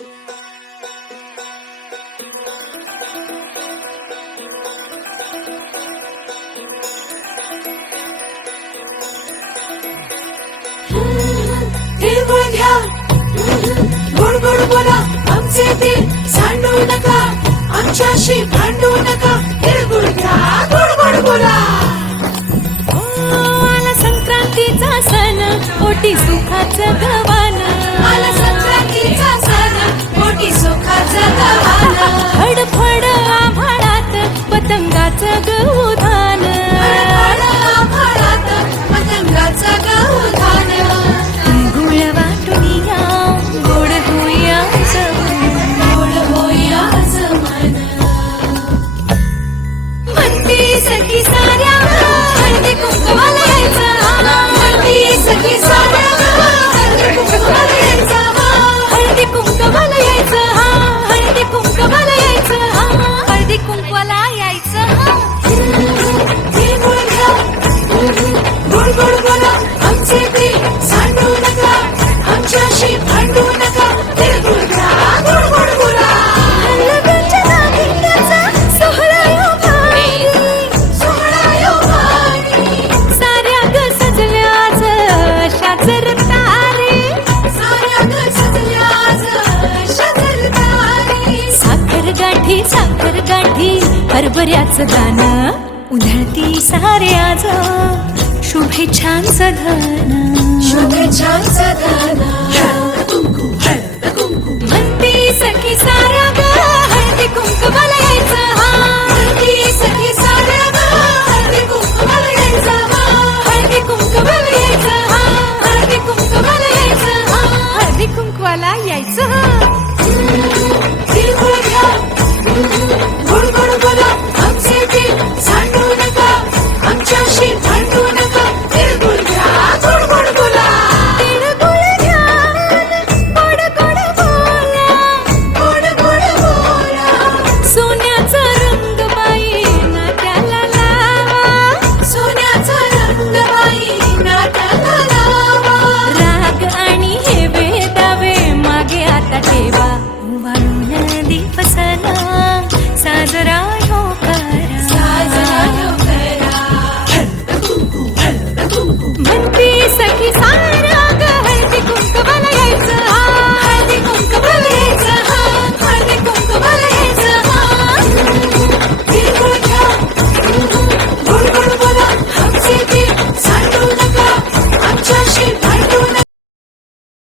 तिळगुळ घ्या, गोड गोड बोला, आमचे दिल सांडू नका, आमच्याशी भांडू नका. तिळगुळ घ्या, गोड गोड बोला. आला संक्रांतीचा सण, पोटी सुखाचं गव्हाण. आला संक्रांतीचा सण, पोटी सुखाचं गव्हाण. फडफड आभाळात पतंगाचं गहुधान. फडफड आभाळात पतंगाचं गहुधान. गुळ वाटून या, गोड होया गोड होया मन. म्हणती सखी साऱ्या हळदी कुंकवाला यायचं. म्हणती सखी साऱ्या हळदी कुंकवाला यायचं. हळदी कुंकवाला यायचं. हळदी कुंकवाला यायचं. हळदी कुंकवाला यायचं. तिळगुळ घ्या, गोड गोड बोला, आमचे प्रेम सांडू नका, आमच्याशी भांडू नका. तिळगुळ घ्या, गोड गोड बोला. लग्नाच्या दागिन्याचा सोहळा यो भाई. सोहळा यो भाई. साऱ्या ग सजल्या आज अशाच रतारे. साऱ्या ग सजल्या आज अशाच रतारे. साखर गाठी हरभऱ्याचं दाणं. उधळती सारे आज शुभेच्छांचं धन. शुभेच्छांचं धन. म्हणती सखी साऱ्या ग हळदी कुंकवाला यायचं. म्हणती सखी साऱ्या हळदी कुंकवाला यायचं. हळदी कुंकवाला यायचं. हळदी कुंकवाला यायचं. हळदी कुंकवाला यायचं.